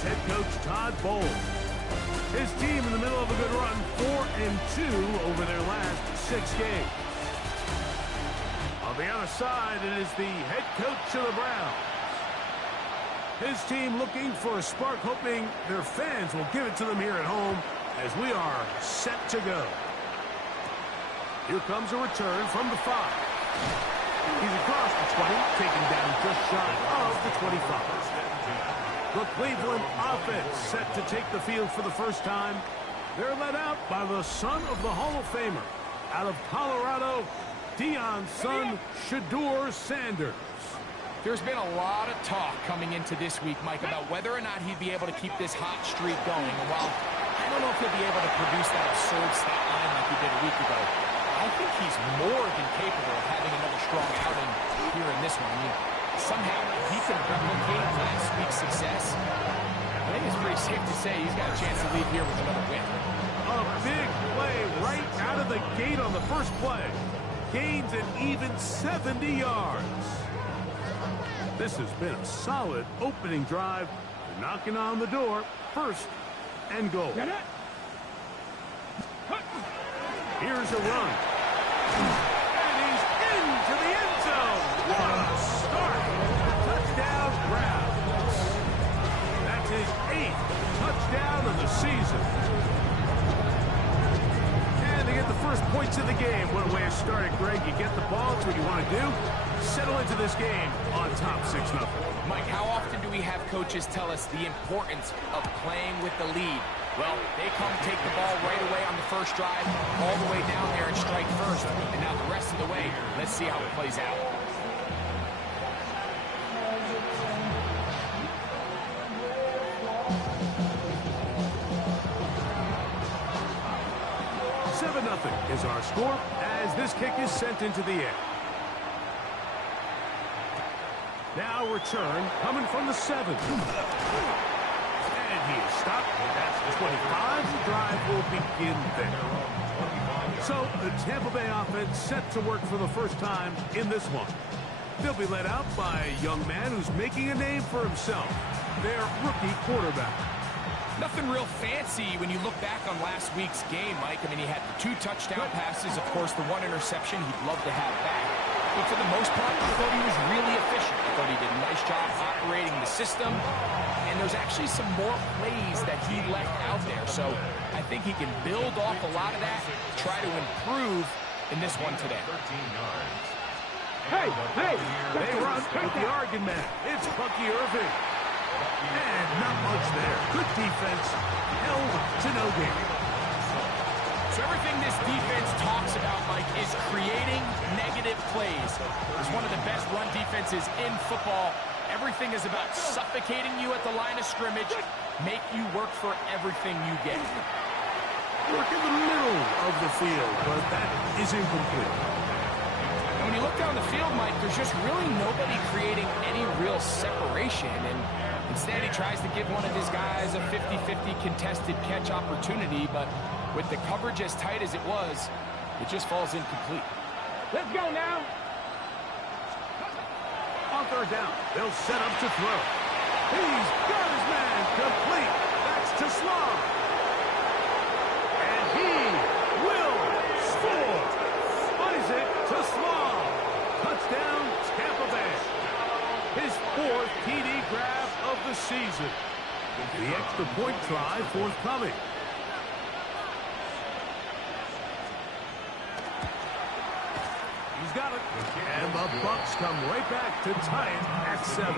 Giants head coach Todd Bowles. His team in the middle of a good run, 4-2 over their last 6 games. On the other side, it is the head coach of the Browns. His team looking for a spark, hoping their fans will give it to them here at home as we are set to go. Here comes a return from the 5. He's across the 20, taken down just shy of the 25. The Cleveland offense set to take the field for the first time. They're led out by the son of the Hall of Famer. Out of Colorado, Deion's son, Shedeur Sanders. There's been a lot of talk coming into this week, Mike, about whether or not he'd be able to keep this hot streak going. And while I don't know if he'll be able to produce that absurd stat line like he did a week ago, I think he's more than capable of having another strong outing here in this one. I mean, somehow, if he can replicate last week's success, I think it's pretty safe to say he's got a chance to leave here with another win. A big play right out of the gate on the first play. Gains an even 70 yards. This has been a solid opening drive. They're knocking on the door. First and goal. Here's a run. And he's into the end zone. What a start. Touchdown Browns. That's his 8th touchdown of the season. And they get the first points of the game. What a way to start it, Greg. You get the ball. It's what you want to do. Settle into this game on top 6-0. Mike, how often do we have coaches tell us the importance of playing with the lead? Well, they come take the ball right away on the first drive, all the way down there and strike first. And now the rest of the way, let's see how it plays out. Nothing is our score as this kick is sent into the air. Now return coming from the 7. And he is stopped. That's the 25. The drive will begin there. So the Tampa Bay offense set to work for the first time in this one. They'll be led out by a young man who's making a name for himself, their rookie quarterback. Nothing real fancy when you look back on last week's game, Mike. I mean, he had the 2 touchdown passes, of course, the 1 interception he'd love to have back. But for the most part, I thought he was really efficient. I thought he did a nice job operating the system. And there's actually some more plays that he left out there. So I think he can build off a lot of that, try to improve in this one today. Hey, they run with the Oregon man. It's Bucky Irving. And not much there. Good defense, held to no gain. So everything this defense talks about, Mike, is creating negative plays. It's one of the best run defenses in football. Everything is about suffocating you at the line of scrimmage, make you work for everything you get. Work in the middle of the field, but that is incomplete. And when you look down the field, Mike, there's just really nobody creating any real separation. And instead, he tries to give one of his guys a 50-50 contested catch opportunity, but with the coverage as tight as it was, it just falls incomplete. Let's go now. On third down, they'll set up to throw. He's got his man complete. That's to Sloan. And he will score. Isaac to Sloan. Touchdown, Tampa Bay. His 4th TD grab of the season. The extra point try forthcoming. He's got it. And the Bucs come right back to tie it at 7.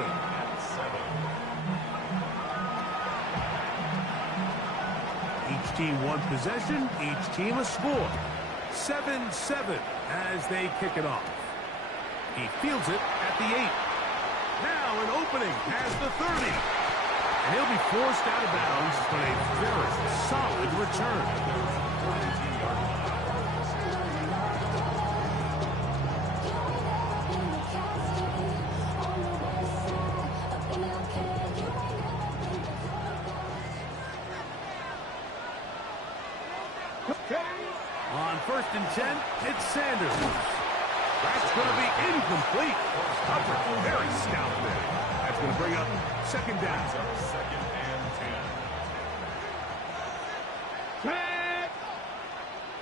Each team one possession, each team a score. 7-7 as they kick it off. He fields it at the 8. Now an opening as the 30. And he'll be forced out of bounds, but a very solid return. On 1st and 10, it's Sanders. That's going to be incomplete. Cover, very stout there. That's going to bring up 2nd down. Tag.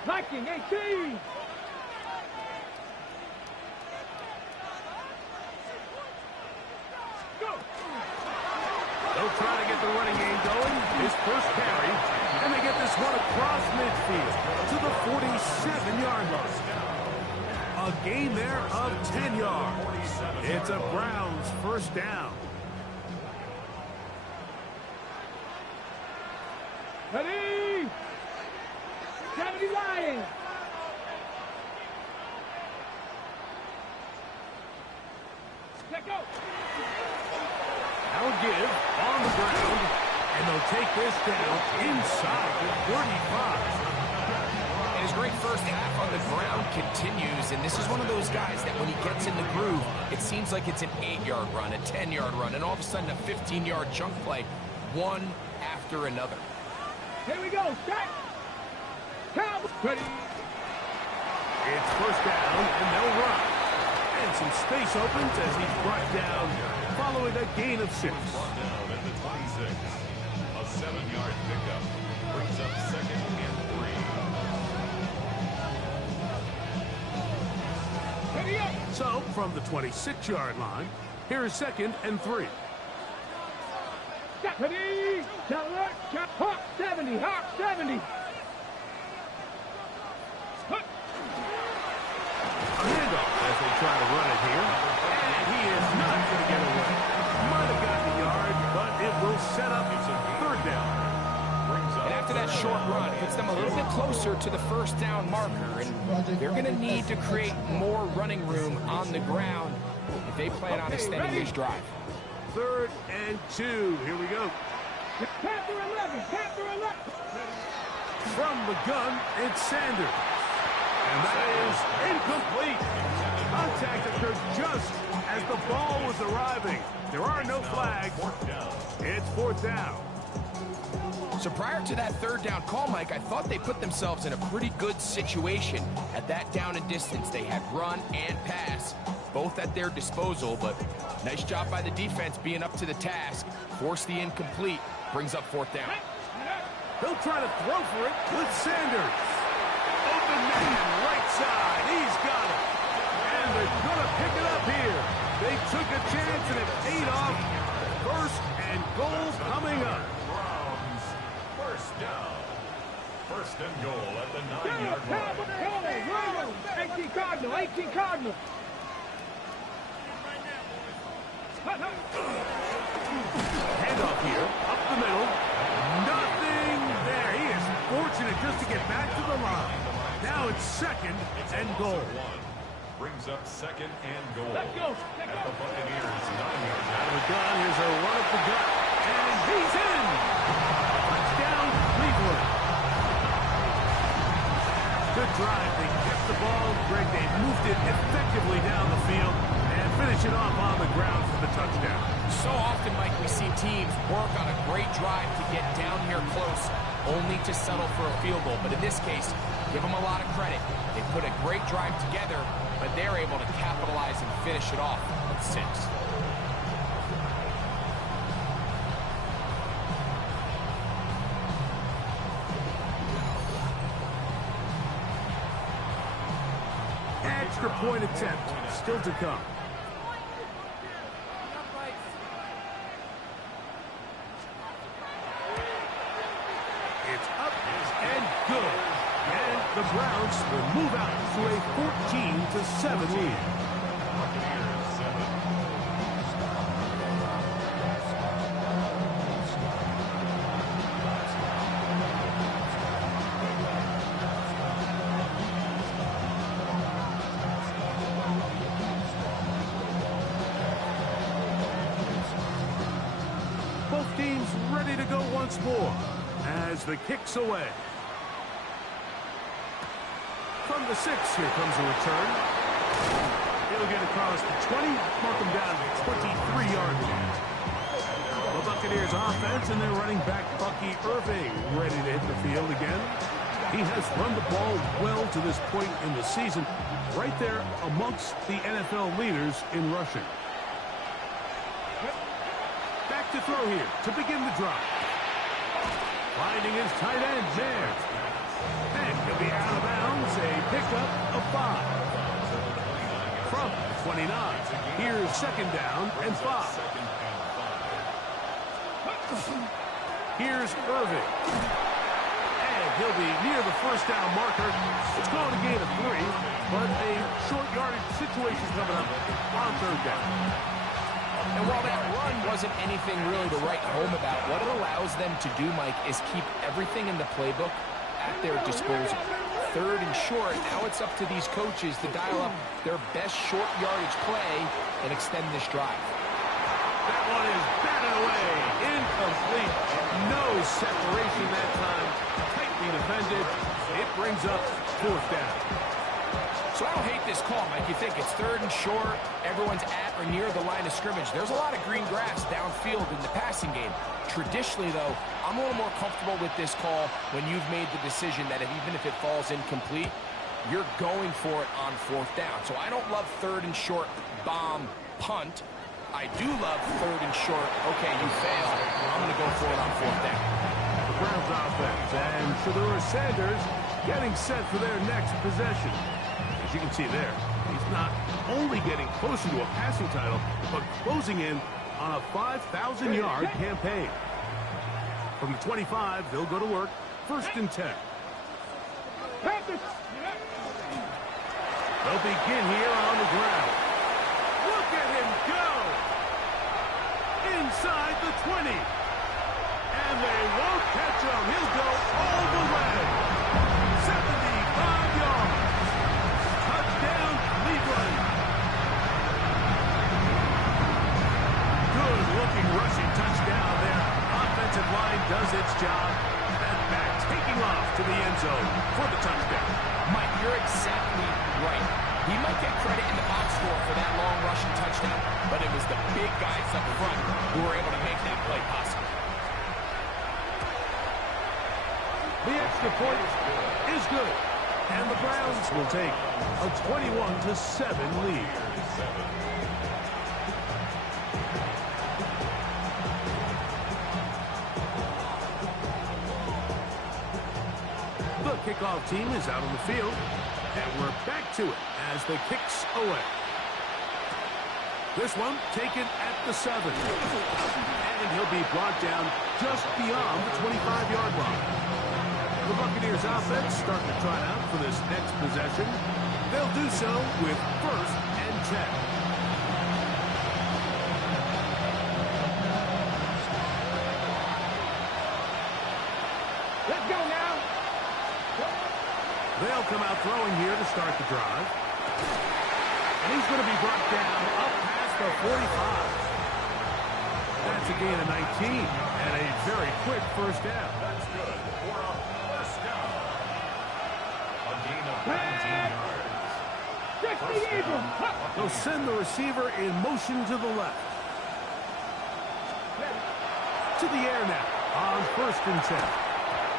Viking 18. Go. They'll try to get the running game going. His first carry. And they get this one across midfield to the 47-yard line. A gain there of 10 yards. It's a Browns first down. Ready. 70 Lions. Let go. Now give on the ground. And they'll take this down inside the 35. And his great first half on the ground continues, and this is one of those guys that when he gets in the groove, it seems like it's an 8-yard run, a 10-yard run, and all of a sudden a 15-yard chunk play, one after another. Here we go. Set. Cowboys. Ready. It's first down, and they'll run. And some space opens as he's brought down following a gain of 6. Brought down at the 26. A 7-yard pickup brings up second and 3. Ready up. So, from the 26-yard line, here is second and 3. Ready. Alert. Hawk 70. Hawk 70. A handoff as they try to run it here. And he is not going to get away. Might have got the yard, but it will set up third down. And after that short run, puts them a little bit closer to the first down marker, and they're going to need to create more running room on the ground if they plan on extending this drive. 3rd and 2. Here we go. Panther 11. Panther 11. From the gun, it's Sanders. And that is incomplete. Contact occurred just as the ball was arriving. There are no flags. It's 4th down. So prior to that third down call, Mike, I thought they put themselves in a pretty good situation at that down and distance. They had run and pass, both at their disposal, but nice job by the defense being up to the task. Force the incomplete, brings up 4th down. They'll try to throw for it with Sanders. Open man, right side. He's got it. And they're going to pick it up here. They took a chance and it paid off. 1st and goal coming up. Browns first down. 1st and goal at the 9-yard line. 18 Cardinal. 18 Cardinal. Handoff here, up the middle. Nothing there. He is fortunate just to get back to the line. Now it's 2nd and goal. Brings up 2nd and goal. Let's go. At the Buccaneers 9-yard Out of line. the gun, here's a run up the gut. And he's in. Touchdown, Cleveland. Good drive. They kept the ball. Greg, they moved it effectively down the field and finish it off on the ground for the touchdown. So often, Mike, we see teams work on a great drive to get down here close, only to settle for a field goal. But in this case, give them a lot of credit. They put a great drive together, but they're able to capitalize and finish it off with 6. Extra point attempt still to come. It's up and good. And the Browns will move out to a 14-7 lead. Buccaneers 7. Both teams ready to go once more as the kick's away. From the 6, here comes a return. He'll get across the 20, mark him down to the 23-yard line. The Buccaneers offense and their running back Bucky Irving ready to hit the field again. He has run the ball well to this point in the season, right there amongst the NFL leaders in rushing. Back to throw here to begin the drive. Finding his tight end there. And he'll be out of bounds. A pickup of 5. From the 29. Here's second down and 5. Here's Irving. And he'll be near the first down marker. It's called a gain of 3, but a short yardage situation coming up on third down. And while that run wasn't anything really to write home about, what it allows them to do, Mike, is keep everything in the playbook at their disposal. Third and short, now it's up to these coaches to dial up their best short yardage play and extend this drive. That one is batted away. Incomplete. No separation that time. Tightly defended. It brings up fourth down. So I don't hate this call, Mike. You think it's third and short, everyone's at or near the line of scrimmage. There's a lot of green grass downfield in the passing game. Traditionally, though, I'm a little more comfortable with this call when you've made the decision that even if it falls incomplete, you're going for it on fourth down. So I don't love third and short bomb punt. I do love third and short, okay, you fail, I'm going to go for it on fourth down. The Browns offense and Shedeur Sanders getting set for their next possession. As you can see there, he's not only getting closer to a passing title, but closing in on a 5,000-yard campaign. From the 25, they'll go to work. First and 10. They'll begin here on the ground. Look at him go! Inside the 20. And they won't catch him. He'll go all the way. 75 yards. Touchdown, Cleveland. Good-looking rushing touchdown there. Offensive line does its job. And back taking off to the end zone for the touchdown. Mike, you're exactly right. He might get credit in the box score for that long rushing touchdown, but it was the big guys up front who were able to make that play possible. The extra point is good. And the Browns will take a 21-7 lead. The kickoff team is out on the field, and we're back to it as the kicks away. This one taken at the 7. And he'll be brought down just beyond the 25-yard line. The Buccaneers offense starting to try out for this next possession. They'll do so with first and 10. Let's go now. They'll come out throwing here to start the drive. And he's going to be brought down up past the 45. That's a gain of 19 and a very quick first down. That's good for a first down. A gain of 19 yards. Just the Eagles. They'll send the receiver in motion to the left. To the air now on first and 10.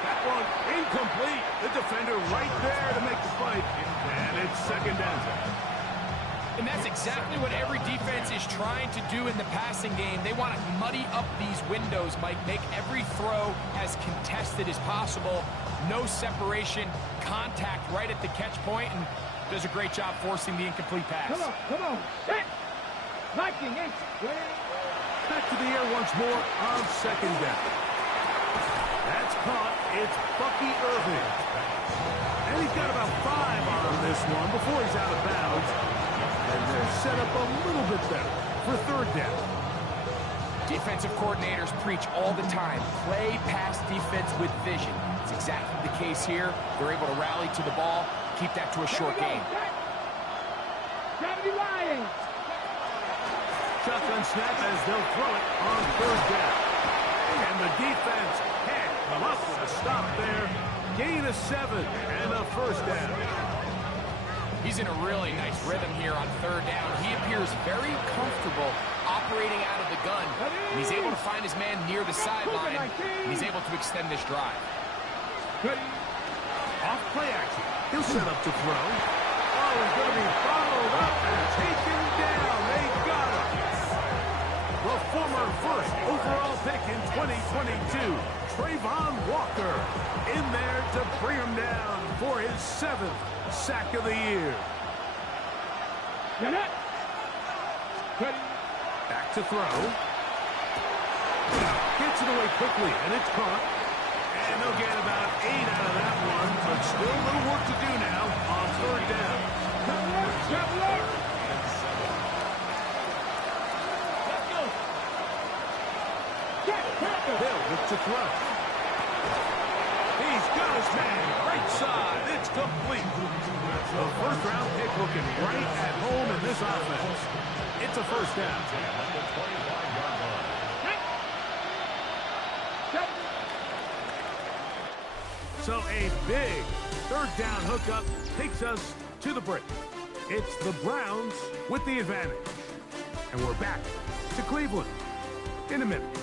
That one incomplete. The defender right there to make the fight. And it's second down. And that's exactly what every defense is trying to do in the passing game. They want to muddy up these windows, Mike, make every throw as contested as possible. No separation, contact right at the catch point, and does a great job forcing the incomplete pass. Come on. Set. Viking, Back to the air once more on second down. That's caught. It's Bucky Irving. And he's got about 5 on this one before he's out of bounds. And they're set up a little bit better for third down. Defensive coordinators preach all the time, play pass defense with vision. It's exactly the case here. They're able to rally to the ball, keep that to a short game. Gravity lying. Shotgun snap as they'll throw it on third down. And the defense can't come up with a stop there. Gain of 7 and a first down. He's in a really nice rhythm here on third down. He appears very comfortable operating out of the gun. And he's able to find his man near the sideline. And he's able to extend this drive. Off play action. He'll set up to throw. Oh, he's going to be followed up and taken down. They got him. The former first overall pick in 2022. Walker in there to bring him down for his 7th sack of the year. Back to throw. Gets it away quickly, and it's caught. And they'll get about 8 out of that one, but still a little work to do now on 3rd down. Hill with to throw. He's got his man right side. It's complete. The first-round pick looking right at home in this offense. It's a 1st down. So a big 3rd down hookup takes us to the break. It's the Browns with the advantage. And we're back to Cleveland in a minute.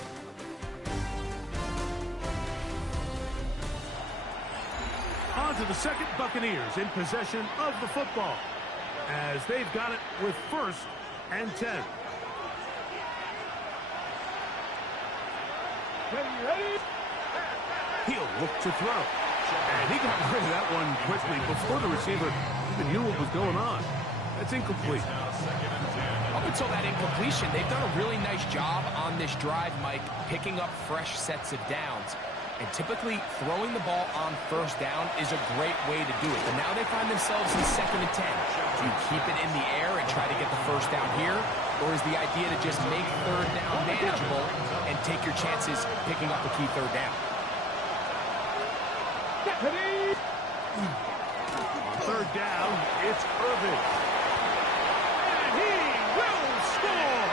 On to the 2nd, Buccaneers in possession of the football as they've got it with 1st and 10. He'll look to throw. And he got rid of that one quickly before the receiver even knew what was going on. That's incomplete. Up until that incompletion, they've done a really nice job on this drive, Mike, picking up fresh sets of downs. And typically, throwing the ball on 1st down is a great way to do it. But now they find themselves in 2nd and 10. Do you keep it in the air and try to get the 1st down here? Or is the idea to just make 3rd down manageable and take your chances picking up the key 3rd down? 3rd down, it's Irvin. And he will score!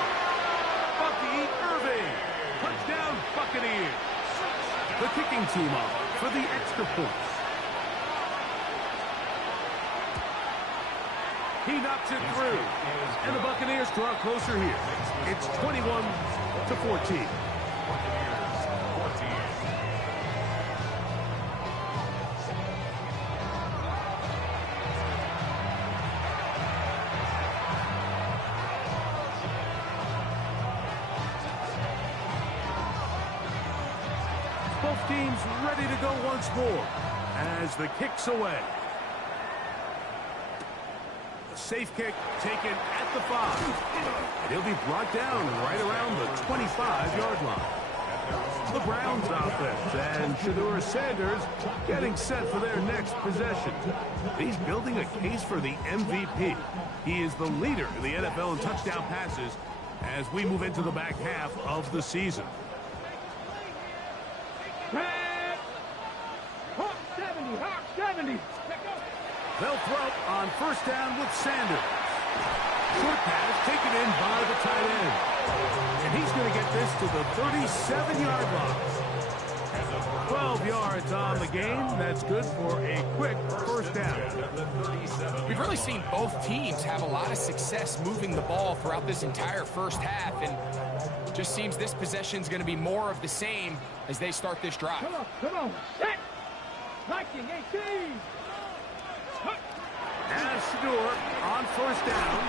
Bucky Irving. Touchdown, Buccaneers. The kicking team off for the extra points. He knocks it through. And the Buccaneers draw closer here. It's 21-14. Both teams ready to go once more as the kick's away. A safe kick taken at the 5. And he'll be brought down right around the 25-yard line. The Browns offense and Shedeur Sanders getting set for their next possession. He's building a case for the MVP. He is the leader in the NFL in touchdown passes as we move into the back half of the season. Hawk 70. They'll throw on 1st down with Sanders. Short pass taken in by the tight end. And he's going to get this to the 37-yard line. 12 yards on the game. That's good for a quick 1st down. We've really seen both teams have a lot of success moving the ball throughout this entire 1st half. And just seems this possession's going to be more of the same as they start this drive. Come on. Set. Liking 18. As Shedeur on 1st down.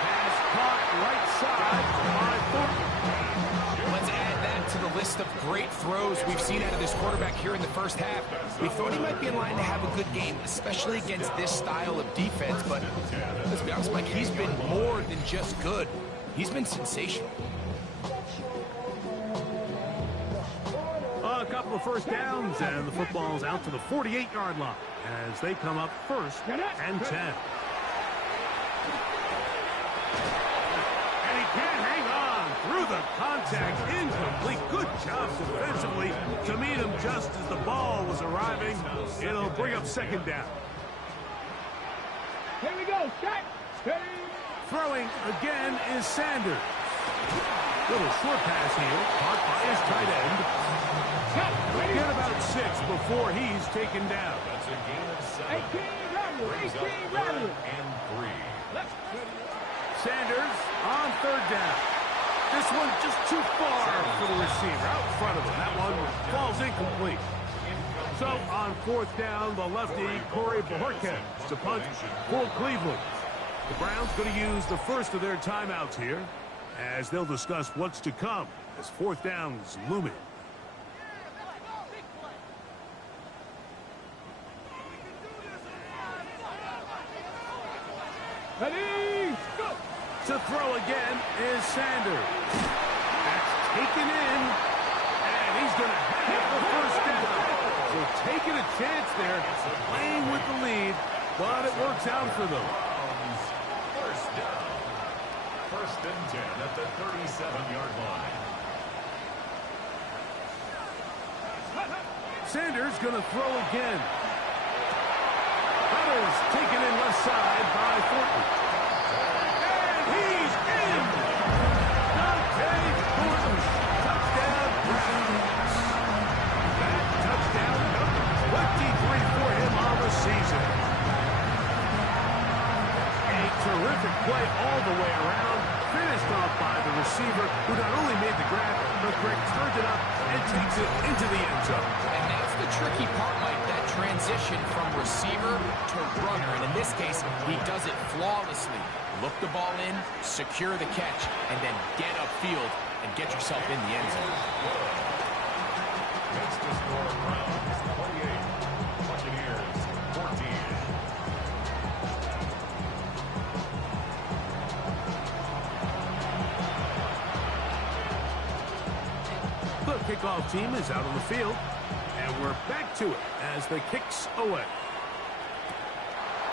Has caught right side by Thornton. Let's add that to the list of great throws we've seen out of this quarterback here in the 1st half. We thought he might be in line to have a good game, especially against this style of defense. But let's be honest, Mike, he's been more than just good. He's been sensational. A couple of 1st downs, and the football's out to the 48-yard line as they come up 1st and 10. And he can't hang on through the contact. Incomplete. Good job defensively to meet him just as the ball was arriving. It'll bring up 2nd down. Here we go. Set. Ready. Throwing again is Sanders. Little short pass here, caught by his tight end. Get about 6 before he's taken down. That's a gain of 7. 18 rattle. And 3. Sanders on 3rd down. This one just too far for the receiver out in front of him. That one falls incomplete. So on 4th down, the lefty Corey Bojorquez to punt for Cleveland. The Browns going to use the first of their timeouts here as they'll discuss what's to come as 4th down is looming. To throw again is Sanders. That's taken in, and he's going to have the first down. So taking a chance there, playing with the lead, but it works out for them. First down. First and 10 at the 37-yard line. Sanders going to throw again. That is taken in left side by Thornton. And he's in! Dante Thornton. Touchdown, Browns. That touchdown number 23 for him on the season. A terrific play all the way around. Finished off by the receiver, who not only made the grab, but Greg turned it up and takes it into the end zone. And that's the tricky part, Mike, that transition from receiver to runner. And in this case, he does it flawlessly. Look the ball in, secure the catch, and then get upfield and get yourself in the end zone. Next to score, Browns 28, Buccaneers 14. The kickoff team is out on the field, and we're back to it as the kicks away.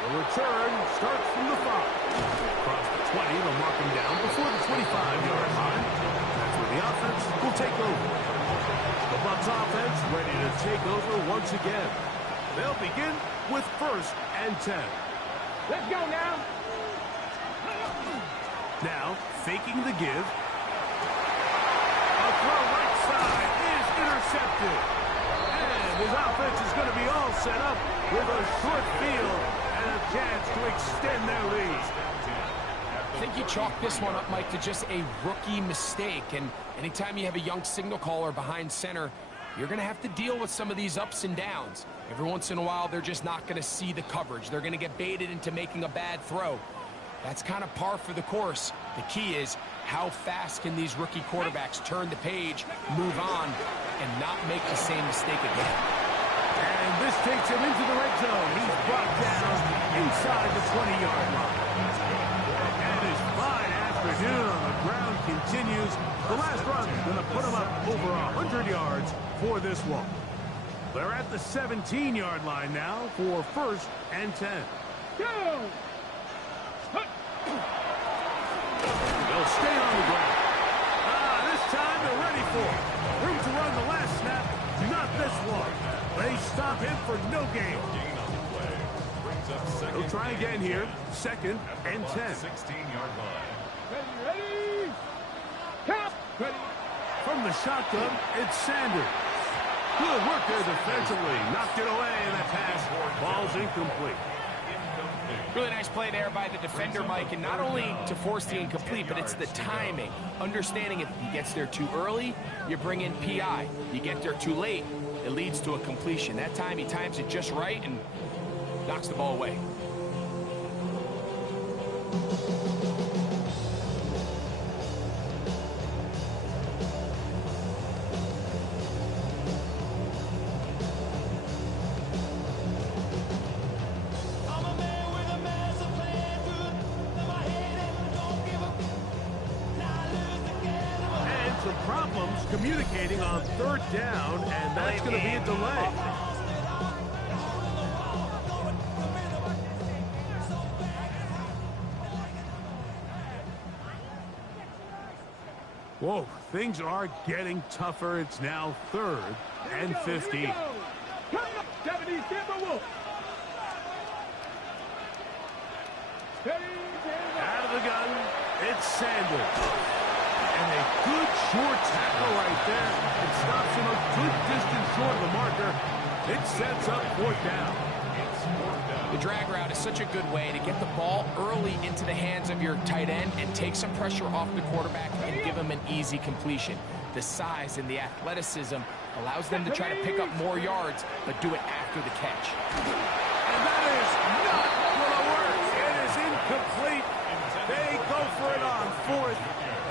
The return starts from the 5. Across the 20, they'll mark him down before the 25-yard line. That's where the offense will take over. The Bucs offense ready to take over once again. They'll begin with first and 10. Let's go now. Now, faking the give. A throw right side is intercepted. And his offense is going to be all set up with a short field and a chance to extend their lead. I think you chalk this one up, Mike, to just a rookie mistake. And anytime you have a young signal caller behind center, you're going to have to deal with some of these ups and downs. Every once in a while, they're just not going to see the coverage. They're going to get baited into making a bad throw. That's kind of par for the course. The key is, how fast can these rookie quarterbacks turn the page, move on, and not make the same mistake again? And this takes him into the red zone. He's brought down inside the 20-yard line. And his fine afternoon on the ground continues. The last run is going to put him up over 100 yards for this one. They're at the 17-yard line now for first and 10. Go! They'll stay on the ground. This time they're ready for it. Room to run the last snap, not this one. They stop him for no gain. They'll try again here. Second and 10. 16-yard line. Ready? Cap! Ready? From the shotgun, it's Sanders. Good work there defensively. Knocked it away, and that pass ball's incomplete. Really nice play there by the defender, Mike, and not only to force the incomplete, but it's the timing. Understanding if he gets there too early, you bring in PI. You get there too late, it leads to a completion. That time he times it just right and knocks the ball away. Communicating on third down, and that's going to be a delay. Whoa, things are getting tougher. It's now third and 15. Out of the gun, it's Sanders. And a good short tackle right there. It stops him a good distance short of the marker. It sets up fourth down. The drag route is such a good way to get the ball early into the hands of your tight end and take some pressure off the quarterback and give him an easy completion. The size and the athleticism allows them to try to pick up more yards, but do it after the catch. And that is not going to work. It is incomplete. They go for it on fourth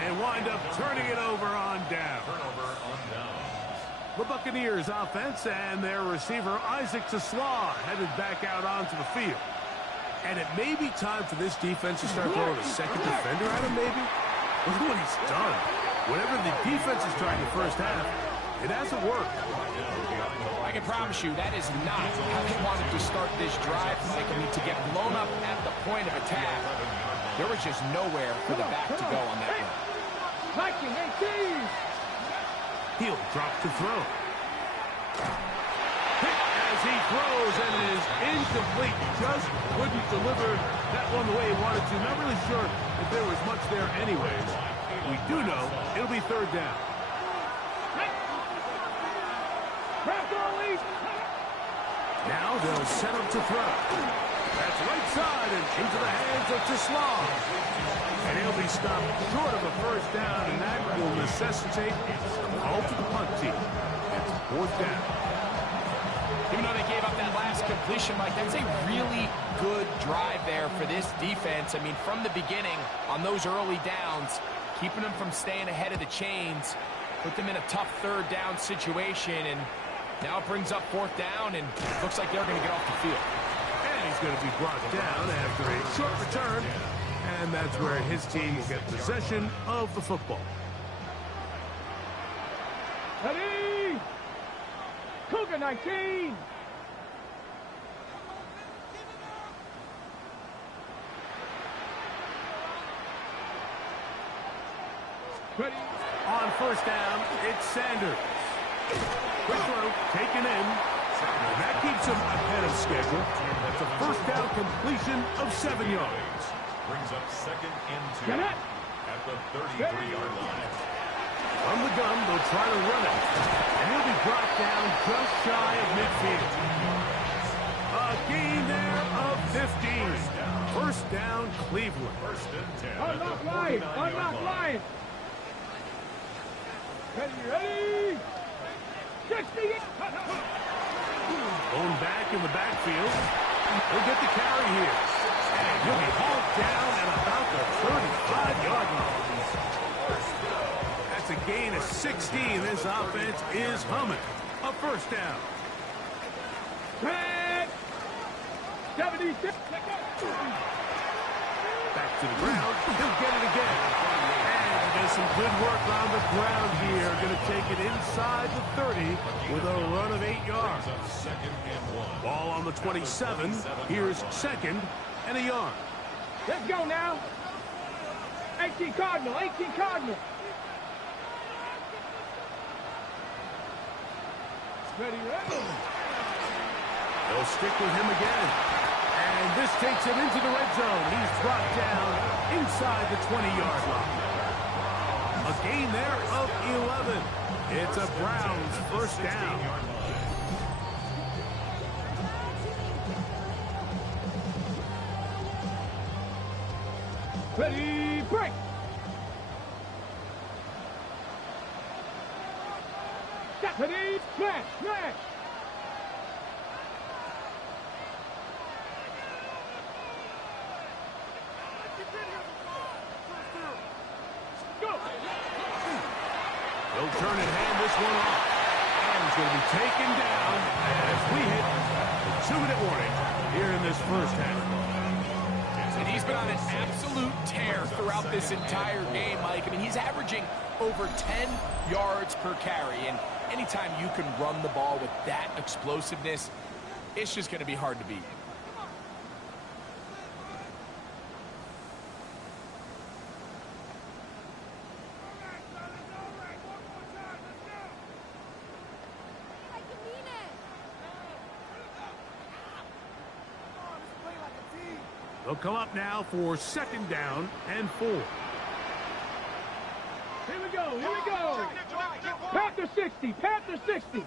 and wind up turning it over on down. Turnover on downs. The Buccaneers offense and their receiver Isaac Taslaw headed back out onto the field. And it may be time for this defense to start throwing a second defender at him, maybe? Look at what he's done. Whatever the defense is trying the first half, it hasn't worked. I can promise you that is not how they wanted to start this drive, Mike. I mean, to get blown up at the point of attack, there was just nowhere for the back to go on that run. He'll drop to throw. Hit as he throws, and it is incomplete. Just couldn't deliver that one the way he wanted to. Not really sure if there was much there anyways. We do know it'll be third down. Now they'll set up to throw. That's right side and into the hands of Tislam. And he'll be stopped short of a first down, and that will necessitate a call to the punt team. It's fourth down. Even though they gave up that last completion, Mike, that's a really good drive there for this defense. I mean, from the beginning, on those early downs, keeping them from staying ahead of the chains, put them in a tough third down situation, and now it brings up fourth down, and it looks like they're going to get off the field. And he's going to be brought down after a short return, and that's where his team will get possession of the football. Ready? Cougar 19. Ready? On first down, it's Sanders. Quick throw, taken in. And that keeps him ahead of schedule. That's a first down completion of 7 yards. Brings up second and 2 at the 33-yard line. From the gun, they'll try to run it. And he'll be brought down just shy of midfield. A gain there of 15. First down, Cleveland. First and 10. Unlock line. Unlock line. Ready? 60. Going back in the backfield. He'll get the carry here. And he'll be hauled down at about the 35-yard line. That's a gain of 16. This offense is humming. A first down. 76. Back to the ground. He'll get it again. And there's some good work on the ground here. Going to take it inside the 30 with a run of 8 yards. Second and 1. Ball on the 27. Here's second and a yard. Let's go now. 18 Cardinal. 18 Cardinal. Ready? They'll stick with him again. And this takes him into the red zone. He's brought down inside the 20-yard line. A gain there of 11. It's a Browns first down. Ready, break. Ready, smash, smash. Go. They'll turn and hand this one off. And he's going to be taken down as we hit the 2-minute warning here in this first half. And he's been on an absolute tear throughout this entire game, Mike. I mean, he's averaging over 10 yards per carry. And anytime you can run the ball with that explosiveness, it's just going to be hard to beat. They'll come up now for second down and 4. Here we go, here we go. Panther 60, Panther 60.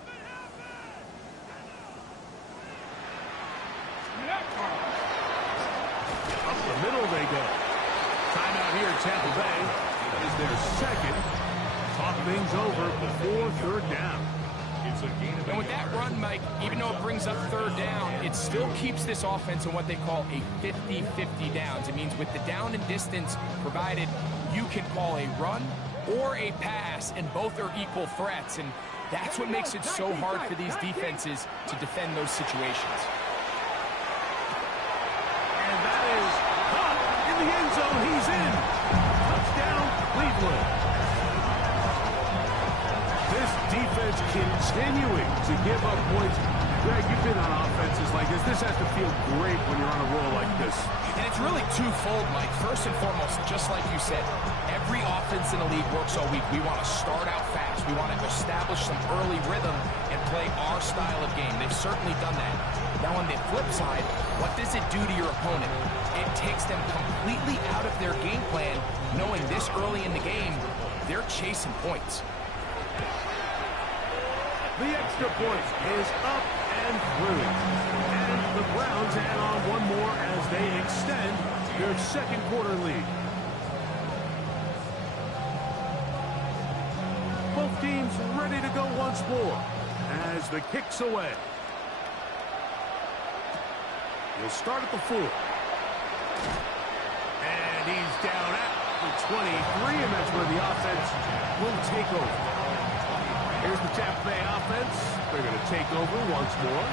Up the middle they go. Timeout here at Tampa Bay. That is their second. Talk things over before third down. It's a gain of And with that run, Mike, even though it brings up third down, it still keeps this offense in what they call a 50-50 downs. It means with the down and distance provided, you can call a run or a pass, and both are equal threats. And that's what makes it so hard for these defenses to defend those situations. And that is caught in the end zone. He's in. Touchdown, Cleveland. This defense continuing to give up points. Greg, you've been on offenses like this. This has to feel great when you're on a roll like this. And it's really twofold, Mike. First and foremost, just like you said, every offense in the league works all week. We want to start out fast. We want to establish some early rhythm and play our style of game. They've certainly done that. Now, on the flip side, what does it do to your opponent? It takes them completely out of their game plan, knowing this early in the game, they're chasing points. The extra point is up and through. And the Browns add on one more as they extend their second quarter lead. Both teams ready to go once more as the kick's away. He'll start at the 4. And he's down at the 23, and that's where the offense will take over. Here's the Tampa Bay offense. They're going to take over once more.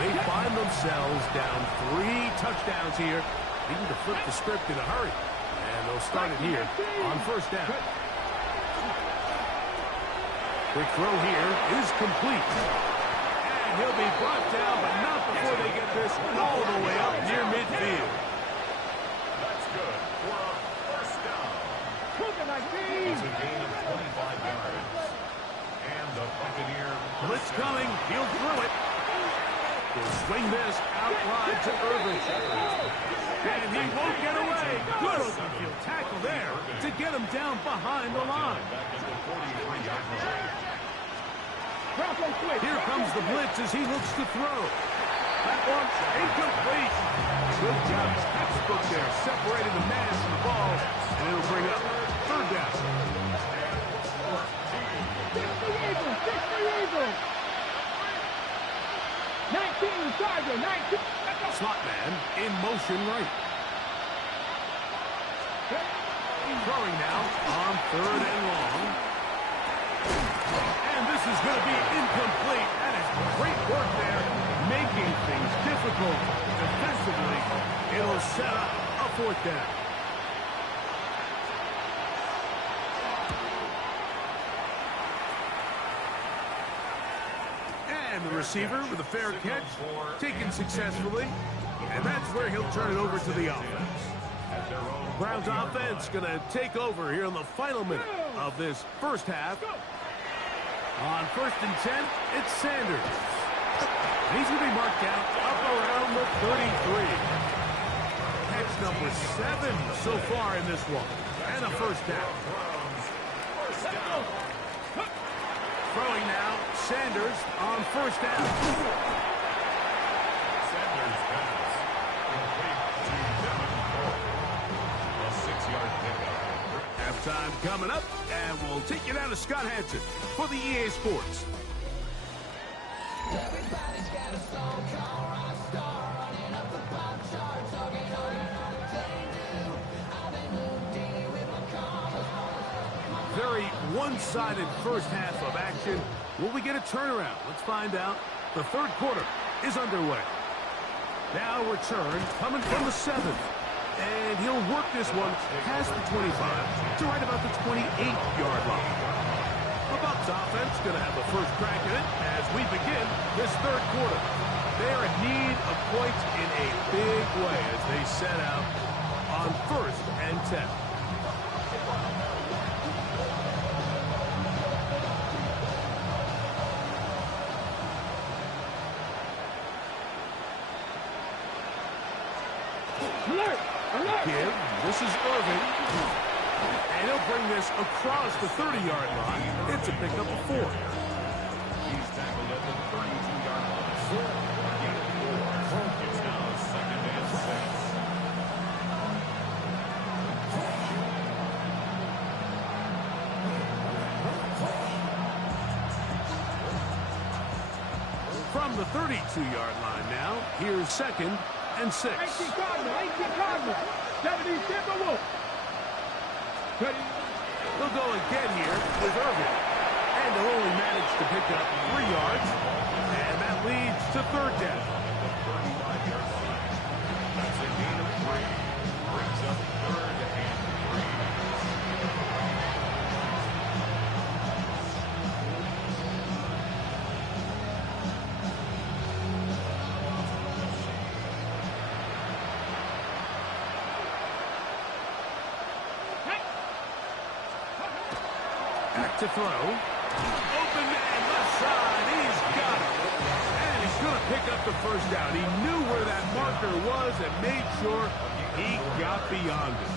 They find themselves down 3 touchdowns here. Needing to flip the script in a hurry. And they'll start it here on first down. Quick throw here is complete. And he'll be brought down, but not before they get this all the way up near midfield. That's good for a first down. It's a gain of 25 yards. And the Buccaneer Blitz coming. He'll throw it. He'll swing this out wide to Irvin. And he won't get away. Good open field tackle there to get him down behind the line. back at the 43-yard line. Here comes the blitz as he looks to throw. That one's incomplete. Good job. Textbook there, separating the man from the ball. And it'll bring up third down. Slot man in motion right. Throwing now on third and long. And this is going to be incomplete. That is great work there, making things difficult defensively. It'll set up a fourth down. And the receiver with a fair catch, taken successfully. And that's where he'll turn it over to the offense. Browns offense going to take over here in the final minute of this first half. On first and 10, it's Sanders. And he's going to be marked down up around the 33. Catch number 7 so far in this one. And a first down. Throwing now, Sanders on first down. Sanders pass. Complete to Devin Ford. A 6-yard pickup. Halftime coming up, and we'll take you down to Scott Hansen for the EA Sports. Everybody's got a song called Rockstar, running up the pop charts, talking all they do. I've been Houdini with my car. Very one-sided first half of action. Will we get a turnaround? Let's find out. The third quarter is underway. Now return coming from the 7th. And he'll work this one past the 25 to right about the 28-yard line. The Bucs offense going to have the first crack at it as we begin this third quarter. They are in need of points in a big way as they set out on first and 10. Give. This is Irvin. And he'll bring this across the 30-yard line. It's a pickup of 4. He's tackled at the 32-yard line. Gain of 4. It's now second and 6. From the 32-yard line now, here's second and 6. 18 Cardinal. 70 Timberwolves. They'll go again here with Irvin. And they'll only manage to pick up 3 yards. And that leads to third down. That's a gain to throw. Open man, left side. He's got it. And he's going to pick up the first down. He knew where that marker was and made sure he got beyond it.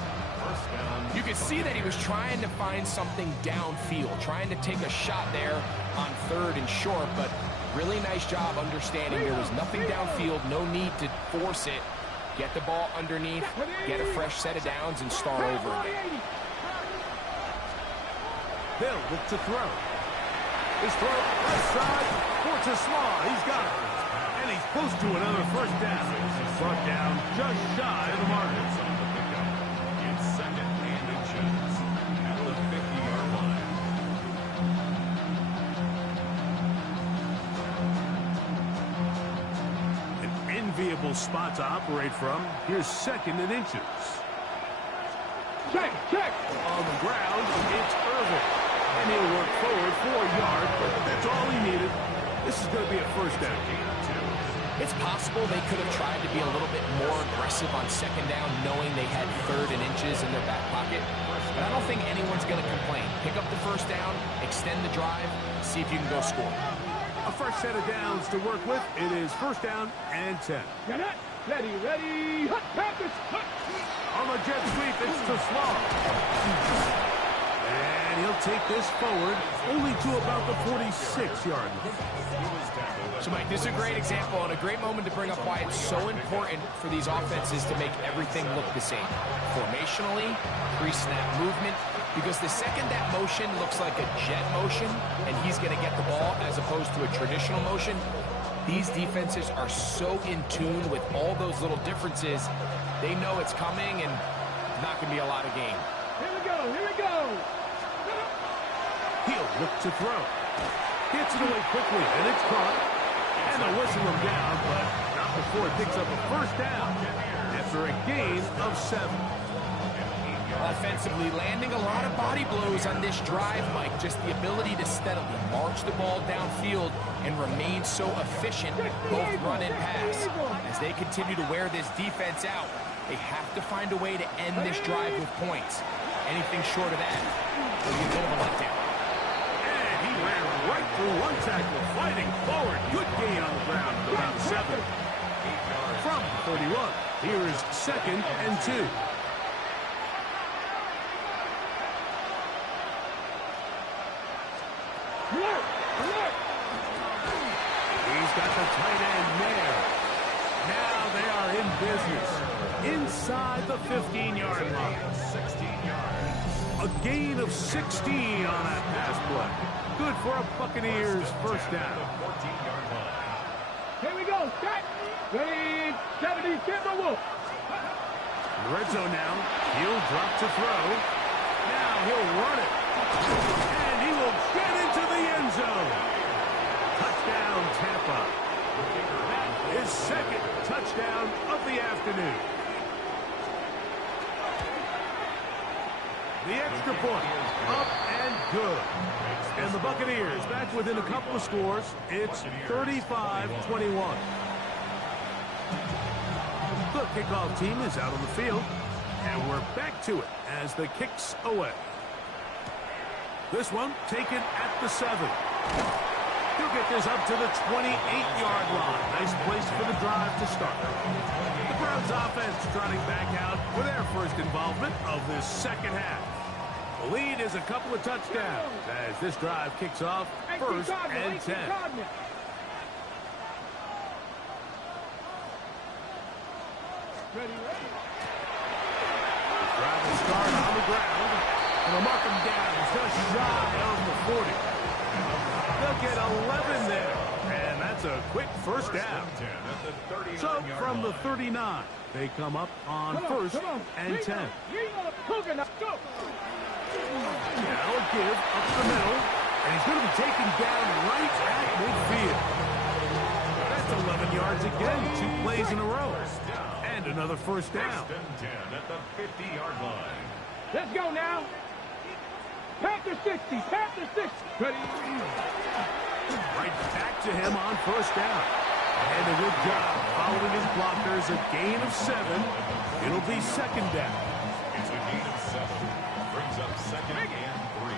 You could see that he was trying to find something downfield, trying to take a shot there on 3rd and short, but really nice job understanding there was nothing downfield, no need to force it. Get the ball underneath, get a fresh set of downs, and start over again. They'll look to throw. His throw, left side, for Slaw. He's got it. And he's close to another first down. Brought down just shy of the marker. It's 2nd and inches at the 50-yard line. An enviable spot to operate from. Here's 2nd and inches. Check, check. On the ground, it's Irvin. And he'll work forward 4 yards, but that's all he needed. This is going to be a first down. It's possible they could have tried to be a little bit more aggressive on 2nd down, knowing they had 3rd and inches in their back pocket. But I don't think anyone's going to complain. Pick up the first down, extend the drive, see if you can go score. A fresh set of downs to work with. It is first down and 10. Get it. Ready, ready. Hut, Panthers, hut. On the jet sweep, it's to Slaw. And he'll take this forward only to about the 46-yard line. So, Mike, this is a great example and a great moment to bring up why it's so important for these offenses to make everything look the same. Formationally, pre-snap movement, because the second that motion looks like a jet motion and he's going to get the ball as opposed to a traditional motion, these defenses are so in tune with all those little differences. They know it's coming and not going to be a lot of game. Here we go, here we go. He'll look to throw. Gets it away quickly, and it's caught. And they'll whistle him down, but not before he picks up a first down after a gain of 7. Offensively, landing a lot of body blows on this drive, Mike. Just the ability to steadily march the ball downfield and remain so efficient, both run and pass. As they continue to wear this defense out, they have to find a way to end this drive with points. Anything short of that will be a bit of a letdown. And he ran right through one tackle, fighting forward. Good gain on the ground at about 7. From 31, here is 2nd and 2. Alert, alert. He's got the tight end there. Now they are in business. Inside the 15-yard line. 16 yards. A gain of 16 on that pass play. Good for a Buccaneers first down. 14-yard line. Here we go, set. Ready, 70, Timber Wolf. In the red zone now. He'll drop to throw. Now he'll run it. And he will get into the end zone. Touchdown, Tampa. His 2nd touchdown of the afternoon. The extra point, up and good. And the Buccaneers back within a couple of scores. It's 35-21. The kickoff team is out on the field. And we're back to it as the kick's away. This one taken at the 7. He'll get this up to the 28-yard line. Nice place for the drive to start. The Browns offense trotting back out for their first involvement of this second half. The lead is a couple of touchdowns as this drive kicks off first and 10. Ready, ready. Drive will start on the ground. And they'll mark him down just shy of the 40. They'll get 11 there. And that's a quick first down. So from the 39, they come up on first and 10. Now a give up the middle. And he's going to be taken down right at midfield. That's 11 yards again, 2 plays in a row. And another first down. First and 10 at the 50-yard line. Let's go now. Panther 60, Panther 60. Ready. Right back to him on first down. And a good job following his blockers. A gain of 7. It'll be second down. It's a gain of 7. Brings up 2nd and 3.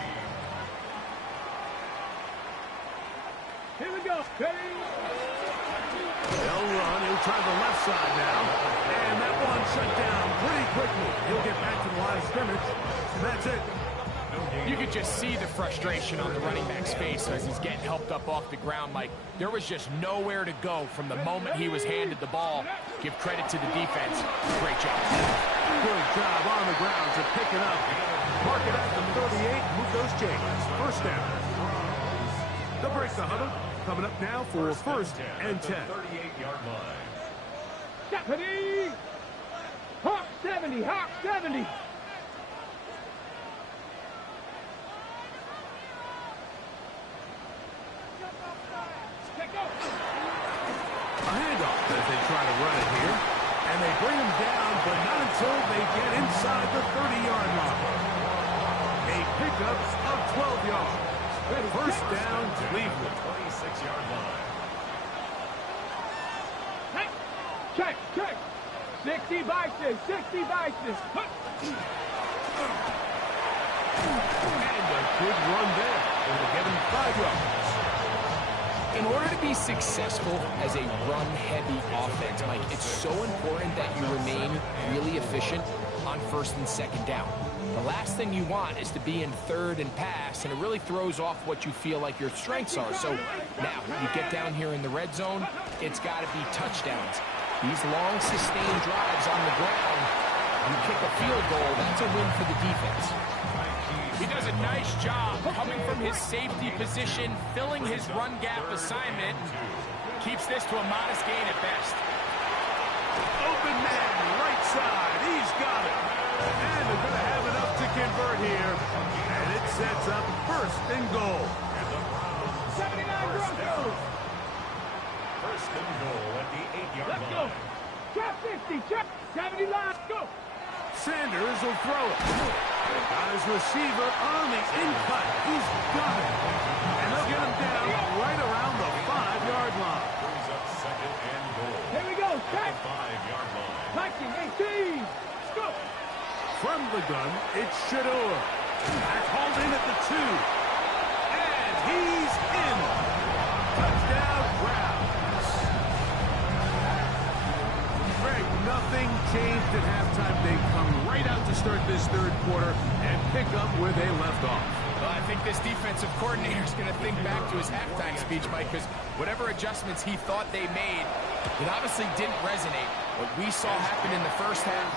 go. They'll run. He'll try the left side now. And that one shut down pretty quickly. He'll get back to the line of scrimmage. And that's it. You could just see the frustration on the running back's face as he's getting helped up off the ground, Mike. There was just nowhere to go from the moment he was handed the ball. Give credit to the defense. Great job. Good job on the ground to pick it up. Mark it at the 38. Move those chains. First down. They'll break the huddle. Coming up now for first and 10. 38-yard line. Deputy! Hawk 70, Hawk 70. A handoff as they try to run it here. And they bring him down, but not until they get inside the 30-yard line. A pickup of 12 yards. First down, Cleveland. 26-yard line. Check, check. 60 by 6, 60 by 6. And a good run there. It'll get him 5 yards. In order to be successful as a run-heavy offense, Mike, it's so important that you remain really efficient on first and second down. The last thing you want is to be in third and pass, and it really throws off what you feel like your strengths are. So now, you get down here in the red zone, it's got to be touchdowns. These long, sustained drives on the ground, you kick a field goal, that's a win for the defense. He does a nice job coming from his safety position, filling his run gap assignment. Keeps this to a modest gain at best. Open man, right side. He's got it. And they're going to have enough to convert here. And it sets up first and goal. 79 Broncos. First and goal at the 8-yard Let's line. go. Check 50, check 70 line. Go. Sanders will throw it. Got his receiver on the in-cut. He's got it. And they'll get him down right around the 5-yard line. Brings up second and goal. Here we go. At Check. the 5-yard line. Viking 18. Go. From the gun, it's Shador. Back hauled in at the 2. And he's in. Touchdown, Browns. Greg, nothing changed at halftime. They come right out to start this third quarter and pick up where they left off. Well, I think this defensive coordinator is going to think back to his halftime speech, Mike, because whatever adjustments he thought they made, it obviously didn't resonate. What we saw happen in the first half,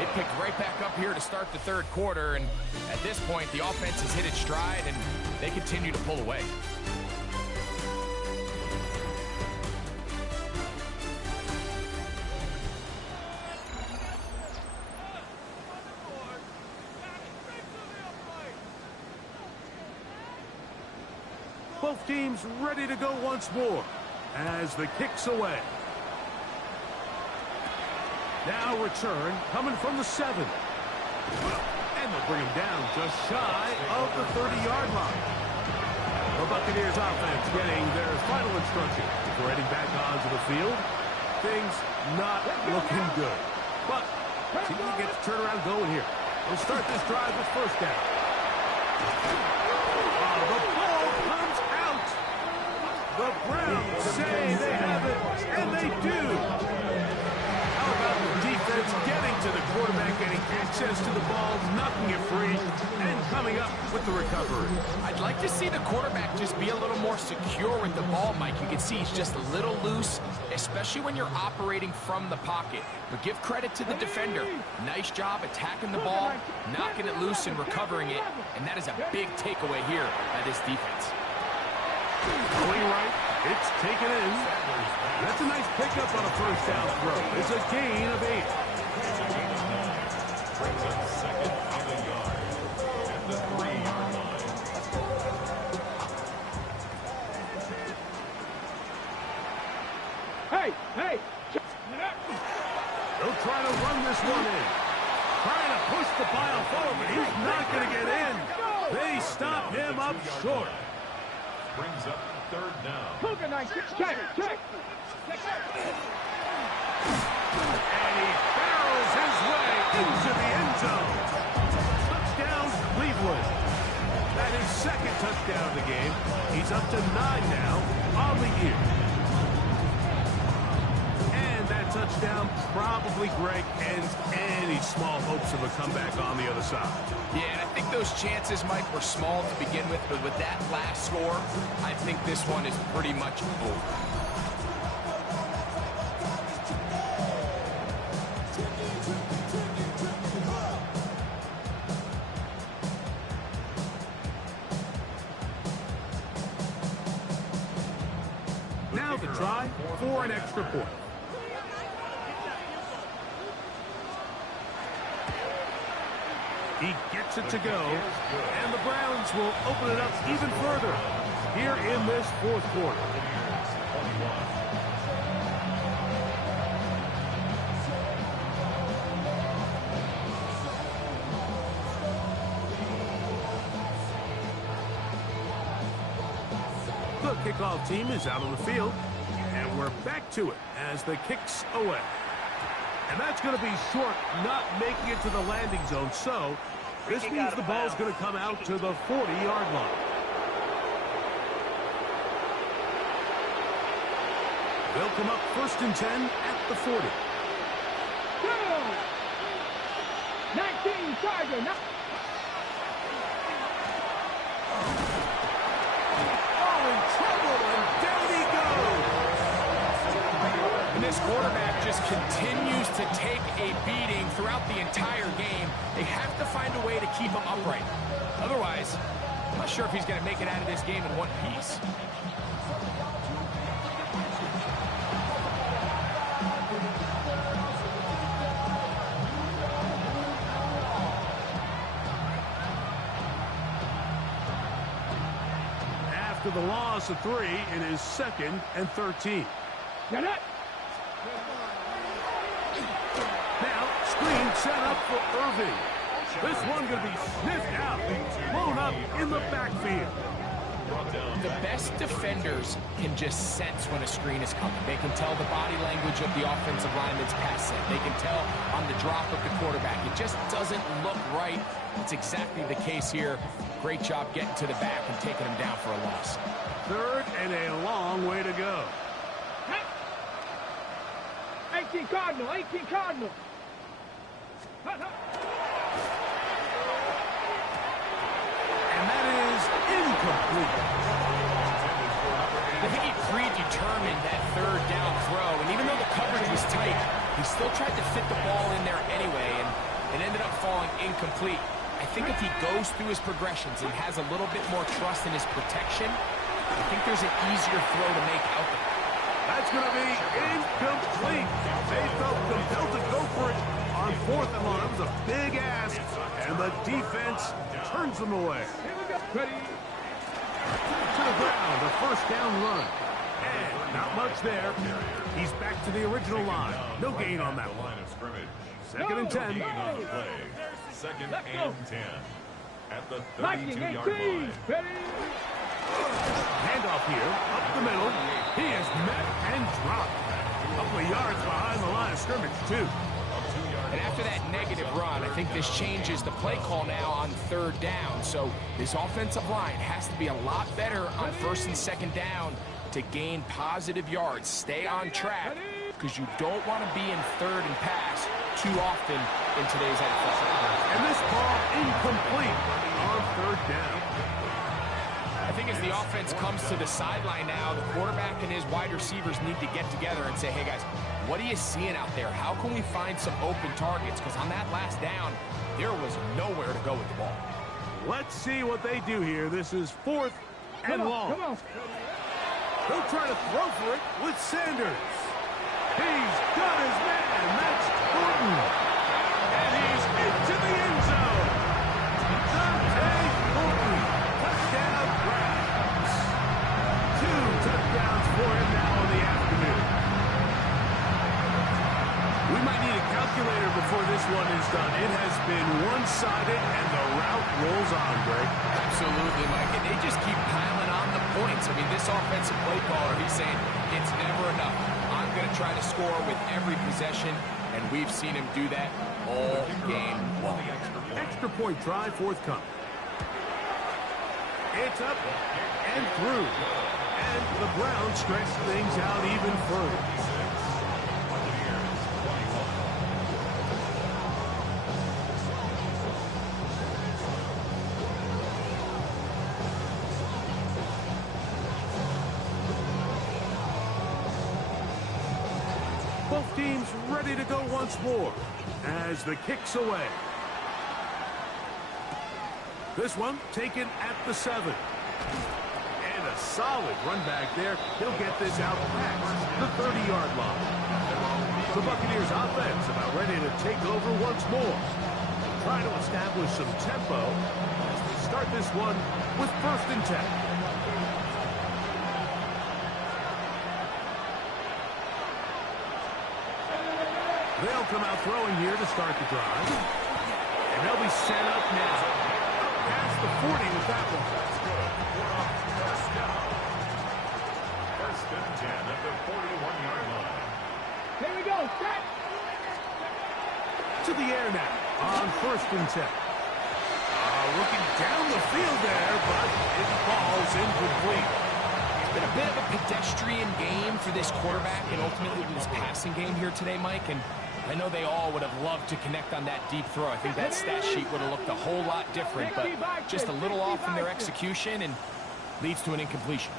it picked right back up here to start the third quarter, and at this point, the offense has hit its stride, and they continue to pull away. Both teams ready to go once more as the kick's away. Now return coming from the 7. And they'll bring him down just shy of the 30-yard line. The Buccaneers offense getting their final instruction before heading back onto the field. Things not looking good. But see if we get the turnaround going here. We'll start this drive with first down. The ball comes out. The Browns say they have it, and they do. How about the defense getting to the quarterback, getting access to the ball, knocking it free, and coming up with the recovery? I'd like to see the quarterback just be a little more secure with the ball, Mike. You can see he's just a little loose, especially when you're operating from the pocket. But give credit to the defender. Nice job attacking the ball, knocking it loose and recovering it. And that is a big takeaway here by this defense. Going right, it's taken in. That's a nice pickup on a first down throw. It's a gain of 8. Brings up second and a yard at the 3-yard line. Hey, hey. They'll try to run this one in. Trying to push the pile forward, but he's not going to get in. They stop him up short. Brings up third down. Cougar 19. Check, check. And he barrels his way into the end zone. Touchdown, Cleveland. That is his second touchdown of the game. He's up to 9 now on the year. And that touchdown probably, Greg, ends any small hopes of a comeback on the other side. Yeah, and I think those chances, Mike, were small to begin with, but with that last score, I think this one is pretty much over. Now the try for an extra point. He gets it to go, and the Browns will open it up even further here in this fourth quarter. The kickoff team is out on the field, and we're back to it as the kick's away. And that's going to be short, not making it to the landing zone. So this means the ball's going to come out to the 40-yard line. They'll come up 1st and 10 at the 40. Go! 19 Charger. Oh, in trouble, and down he goes. And this quarterback just continues to take a beating throughout the entire game. They have to find a way to keep him upright. Otherwise, I'm not sure if he's going to make it out of this game in one piece. After the loss of 3, it is 2nd and 13. Get it! Now, screen set up for Irving. This one going to be sniffed out, blown up in the backfield. The best defenders can just sense when a screen is coming. They can tell the body language of the offensive lineman's pass set. They can tell on the drop of the quarterback. It just doesn't look right. It's exactly the case here. Great job getting to the back and taking him down for a loss. 3rd and a long way to go. 18 Cardinal, 18 Cardinal. And that is incomplete. I think he predetermined that 3rd down throw, and even though the coverage was tight, he still tried to fit the ball in there anyway, and it ended up falling incomplete. I think if he goes through his progressions and has a little bit more trust in his protection, I think there's an easier throw to make out there. That's going to be incomplete. They felt compelled to go for it on 4th and long. It was a big ask, and the defense turns them away. Here we go. Ready? To the ground, a 1st down run. And not much there. He's back to the original line. No gain on that one. 2nd and 10. 2nd and 10 at the 32-yard 32-yard line. Ready? Handoff here, up the middle. He is met and dropped. A couple of yards behind the line of scrimmage, too. And after that negative run, I think this changes the play call now on 3rd down. So this offensive line has to be a lot better on 1st and 2nd down to gain positive yards. Stay on track, because you don't want to be in 3rd and pass too often in today's NFL. And this ball incomplete on 3rd down. I think as the offense comes to the sideline now, the quarterback and his wide receivers need to get together and say, hey guys, what are you seeing out there? How can we find some open targets? Because on that last down, there was nowhere to go with the ball. Let's see what they do here. This is 4th and long. Come on. They'll try to throw for it with Sanders. He's got his man. That's Gordon. And he's into the end zone. Dante Gordon. Touchdown Browns. 2 touchdowns for him now in the afternoon. We might need a calculator before this one is done. It has been one-sided, and the route rolls on, Greg. Absolutely, Mike. And they just keep piling on the points. I mean, this offensive play caller, he's saying it's never enough. I'm going to try to score with every possession, and we've seen him do that all game long. Extra point try forthcoming. It's up and through. And the Browns stretch things out even further. Both teams ready to go once more as the kick's away. This one taken at the 7. And a solid run back there. He'll get this out past the 30-yard line. The Buccaneers offense about ready to take over once more. Trying to establish some tempo as they start this one with 1st and 10. They'll come out throwing here to start the drive. And they'll be set up now. Past the 40 with that one. That's good. We're up 1st down. 1st and 10 at the 41-yard line. Here we go. Set. To the air now on 1st and 10. Looking down the field there, but it falls incomplete. It's been a bit of a pedestrian game for this quarterback and ultimately this passing game here today, Mike. And I know they all would have loved to connect on that deep throw. I think that stat sheet would have looked a whole lot different, but just a little off in their execution and leads to an incompletion.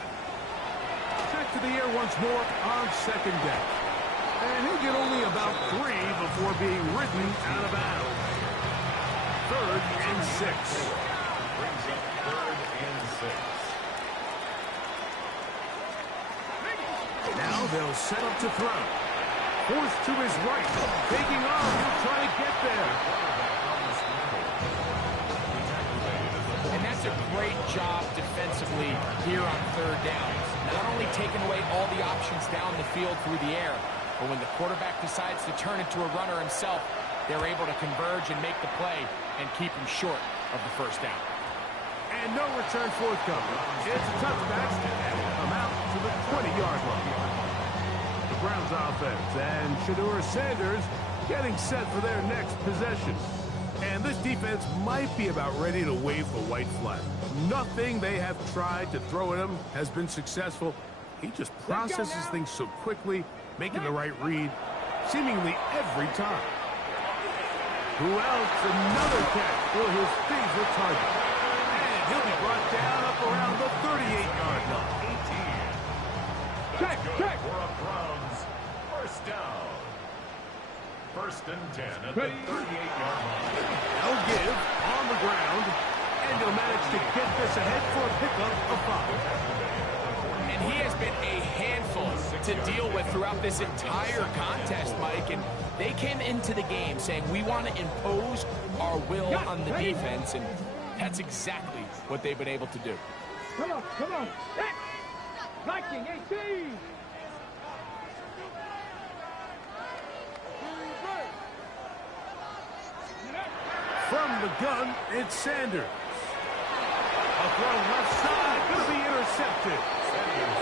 Back to the air once more on 2nd down. And he'll get only about 3 before being ridden out of bounds. 3rd and 6. Brings up 3rd and 6. Now they'll set up to throw. Forced to his right. Taking off. He'll try to get there. And that's a great job defensively here on 3rd down. Not only taking away all the options down the field through the air, but when the quarterback decides to turn into a runner himself, they're able to converge and make the play and keep him short of the 1st down. And no return forthcoming. It's a touchback and will come out to the 20-yard line. The Browns offense and Shedeur Sanders getting set for their next possession. And this defense might be about ready to wave the white flag. Nothing they have tried to throw at him has been successful. He just processes things so quickly, making the right read seemingly every time. Who else? Another catch for his favorite target. And he'll be brought down up around the 38-yard line. 18. That's good for a Browns 1st down. 1st and 10 at the 38-yard line. They'll give on the ground, and he'll manage to get this ahead for a pickup of 5. And he has been a handful to deal with throughout this entire contest, Mike. And they came into the game saying, we want to impose our will on the defense, and that's exactly what they've been able to do. Come on, come on. Set. Viking 18. From the gun, it's Sanders. A throw left side, going to be intercepted.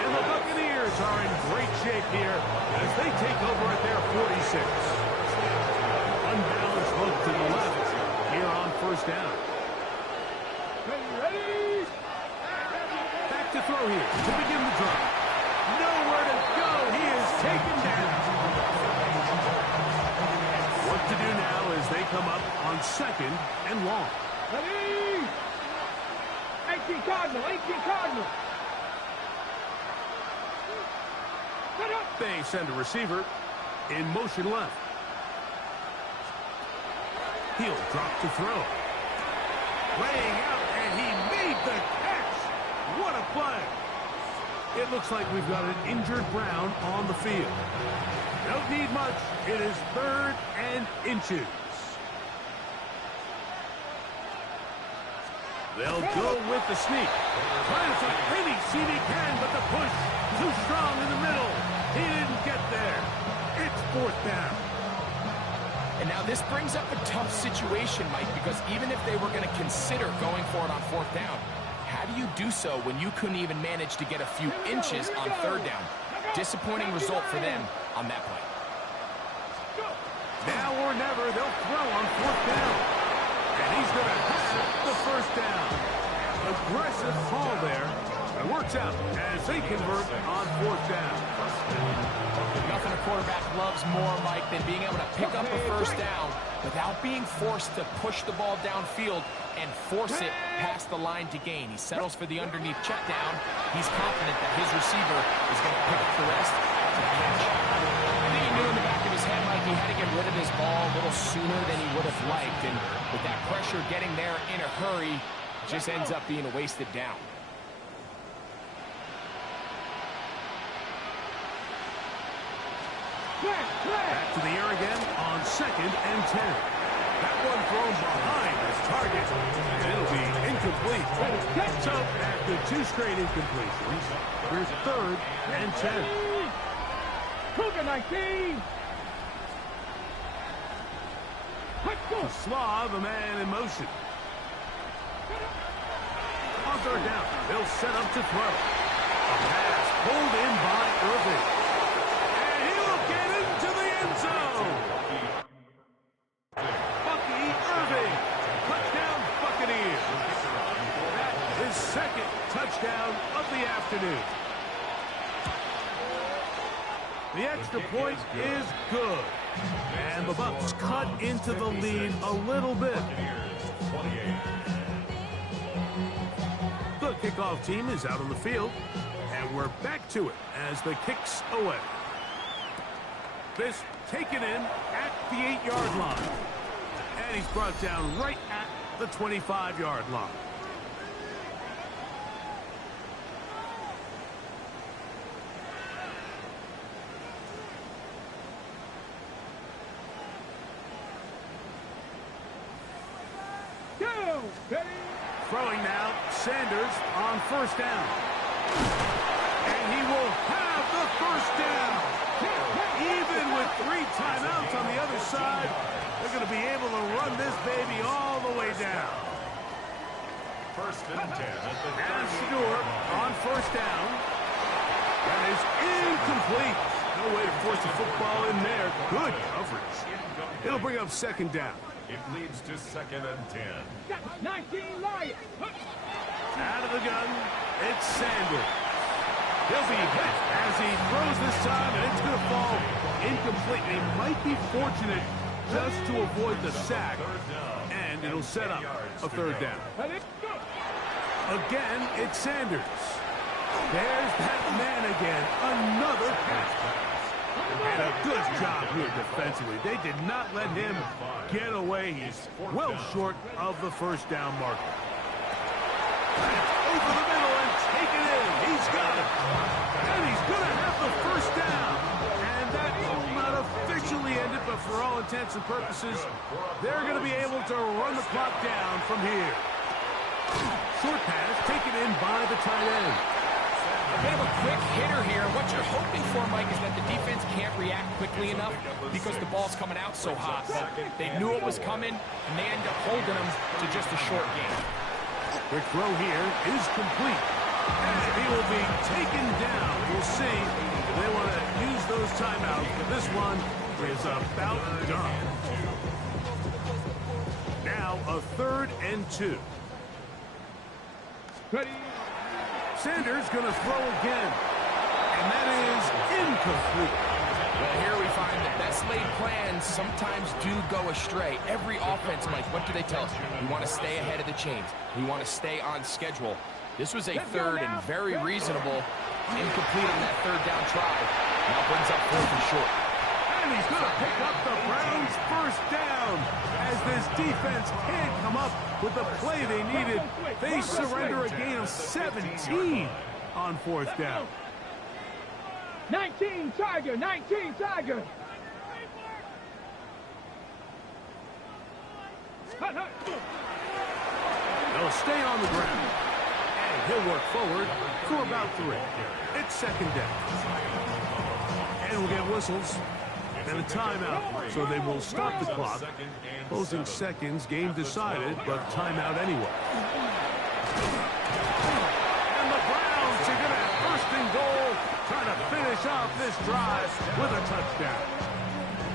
And the Buccaneers are in great shape here as they take over at their 46. Unbalanced look to the left here on 1st down. Ready? Back to throw here to begin the drive. Nowhere to go. He is taken down. What to do now as they come up on 2nd and long. Ready? 18 Cardinal, 18 Cardinal. They send a receiver in motion left. He'll drop to throw. Laying out, and he made the catch. What a play. It looks like we've got an injured Brown on the field. Don't need much. It is 3rd and inches. They'll go with the sneak. Trying to find any seam he can, but the push too strong in the middle. He didn't get there. It's 4th down. And now this brings up a tough situation, Mike, because even if they were going to consider going for it on 4th down, how do you do so when you couldn't even manage to get a few inches on 3rd down? Disappointing result for them on that play. Now or never, they'll throw on 4th down. And he's going to have the 1st down. Aggressive call there. It works out as they convert on 4th down. Nothing a quarterback loves more, Mike, than being able to pick up a first down without being forced to push the ball downfield and force it past the line to gain. He settles for the underneath check down. He's confident that his receiver is going to pick up the rest after the catch. I think he knew in the back of his head, Mike, he had to get rid of his ball a little sooner than he would have liked. And with that pressure getting there in a hurry, it just ends up being a wasted down. Back to the air again on 2nd and 10. That one thrown behind his target, and it'll be incomplete. So after 2 straight incompletions, here's 3rd and 10. Cougar 19. Slav, a man in motion. On 3rd down, they'll set up to throw. A pass pulled in by Irving. And he will get into the end zone. Bucky Irving. Touchdown, Buccaneers. That is 2nd touchdown of the afternoon. The extra point is good. And the Bucs cut into the lead a little bit. The kickoff team is out on the field, and we're back to it as the kick's away. This taken in at the 8-yard line. And he's brought down right at the 25-yard line. Throwing now, Sanders on 1st down. And he will have the 1st down. Even with 3 timeouts on the other side, they're going to be able to run this baby all the way down. 1st and 10. And Stewart on 1st down. That is incomplete. No way to force the football in there. Good coverage. It'll bring up 2nd down. It leads to 2nd and 10. 19 Lions. Out of the gun, it's Sanders. He'll be hit as he throws this time, and it's going to fall incomplete. He might be fortunate just to avoid the sack, and it'll set up a 3rd down. Again, it's Sanders. There's that man again, another pass. And a good job here defensively. They did not let him get away. He's well short of the 1st down marker. Over the middle and taken in. He's got it. And he's going to have the 1st down. And that will not officially end it, but for all intents and purposes, they're going to be able to run the clock down from here. Short pass taken in by the tight end. A bit of a quick hitter here. What you're hoping for, Mike, is that the defense can't react quickly enough because the ball's coming out so hot. But they knew it was coming, and they end up holding them to just a short game. Quick throw here is complete. And he will be taken down. We'll see if they want to use those timeouts, but this one is about done. Now a 3rd and 2. Ready. Sanders going to throw again. And that is incomplete. Well, here we find that best laid plans sometimes do go astray. Every offense, Mike, what do they tell us? We want to stay ahead of the chains. We want to stay on schedule. This was a 3rd and very reasonable. Incomplete on that 3rd down try. Now brings up 4th and short. And he's going to pick up the Browns' 1st down as this defense can't come up with the play they needed. They surrender a gain of 17 on 4th down. 19 Tiger, 19 Tiger. They'll stay on the ground. And he'll work forward for about 3. It's 2nd down. And we'll get whistles and a timeout, so they will stop the clock. Closing seconds, game decided, but timeout anyway. And the Browns are going to have 1st and goal, trying to finish off this drive with a touchdown.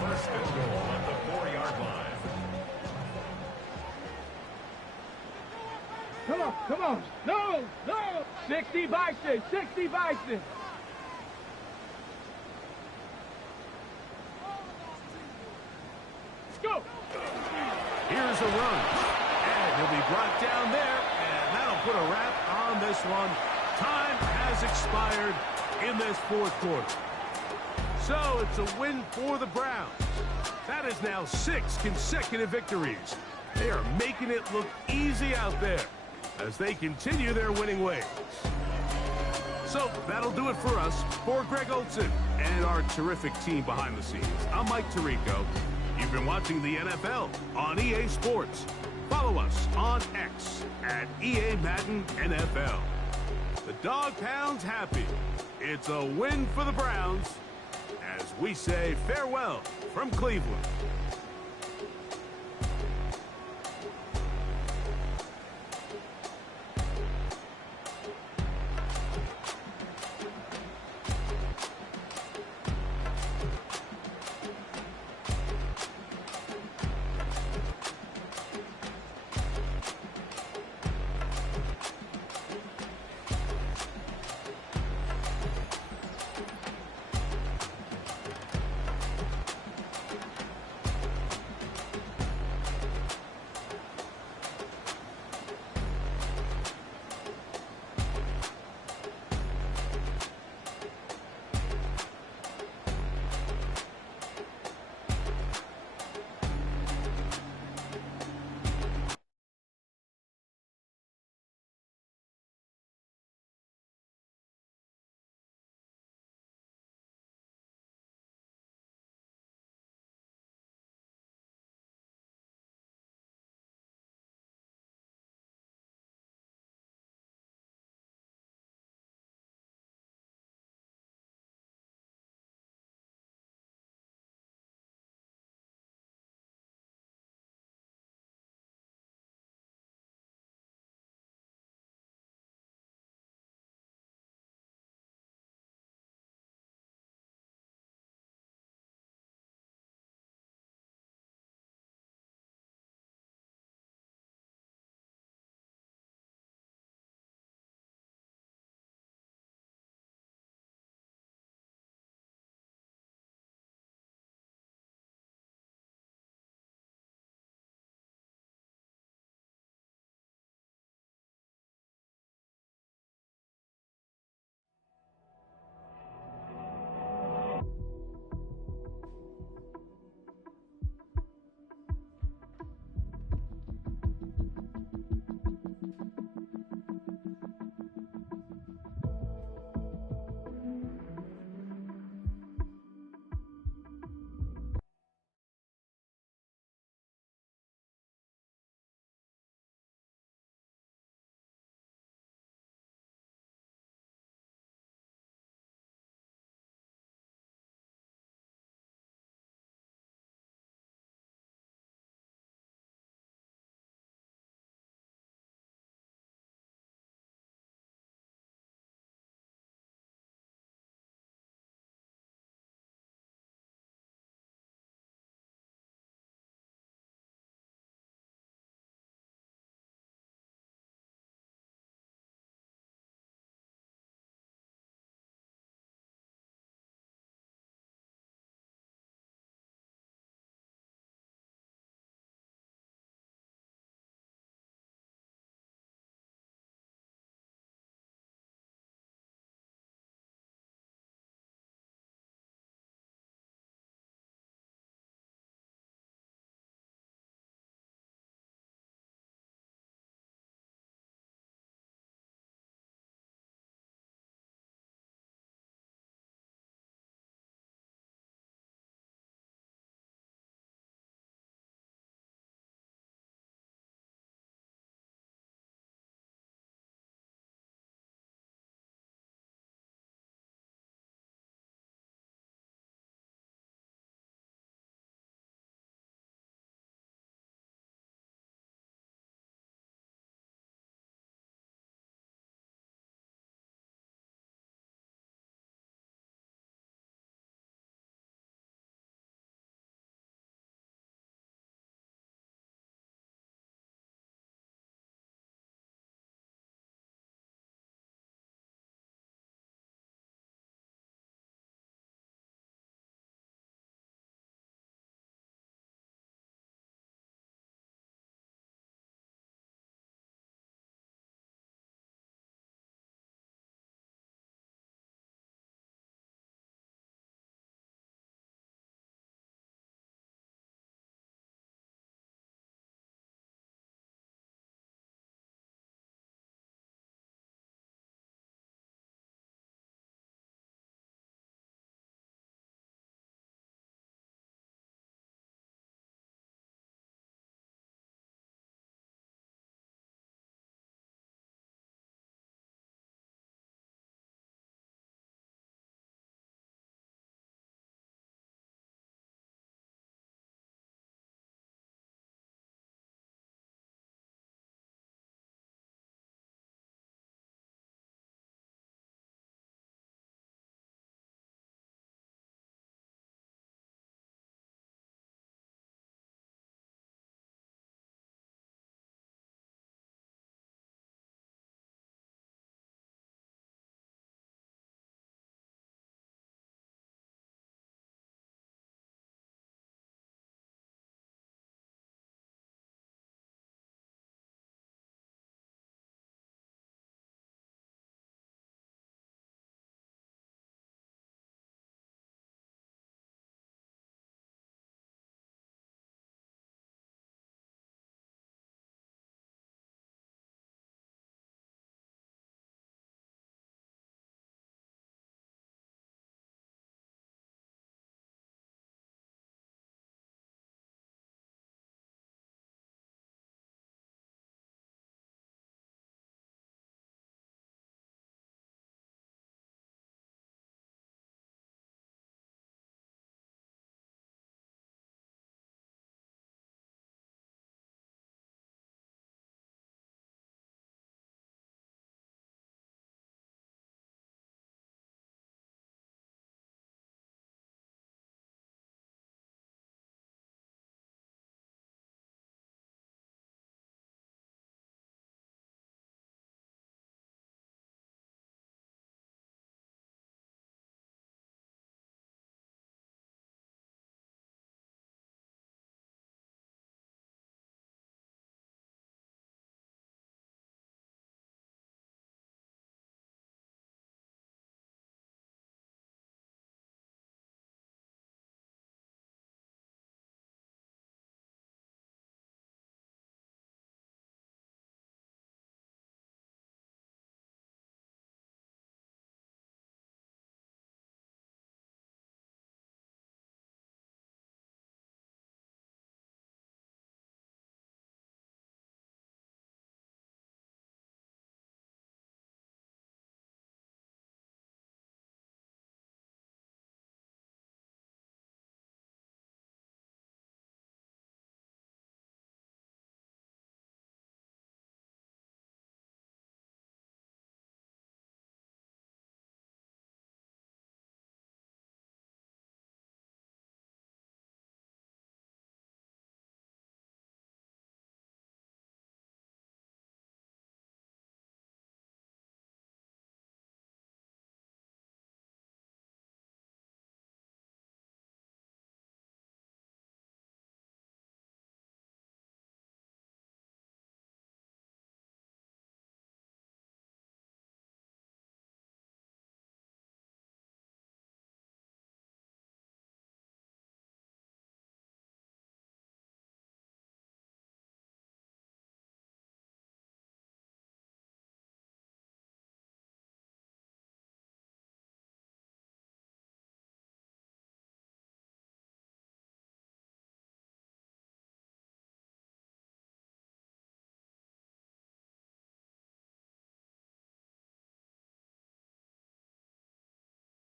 1st and goal at the 4-yard line. Come on, come on. No, no. 60 Bison, 60 Bison. Let's go. Here's a run. And he'll be brought down there. And that'll put a wrap on this one. Time has expired in this fourth quarter. So it's a win for the Browns. That is now 6 consecutive victories. They are making it look easy out there as they continue their winning ways. So that'll do it for us. For Greg Olson and our terrific team behind the scenes, I'm Mike Tirico. You've been watching the NFL on EA Sports. Follow us on X at EA Madden NFL. The Dog Pound's happy. It's a win for the Browns as we say farewell from Cleveland.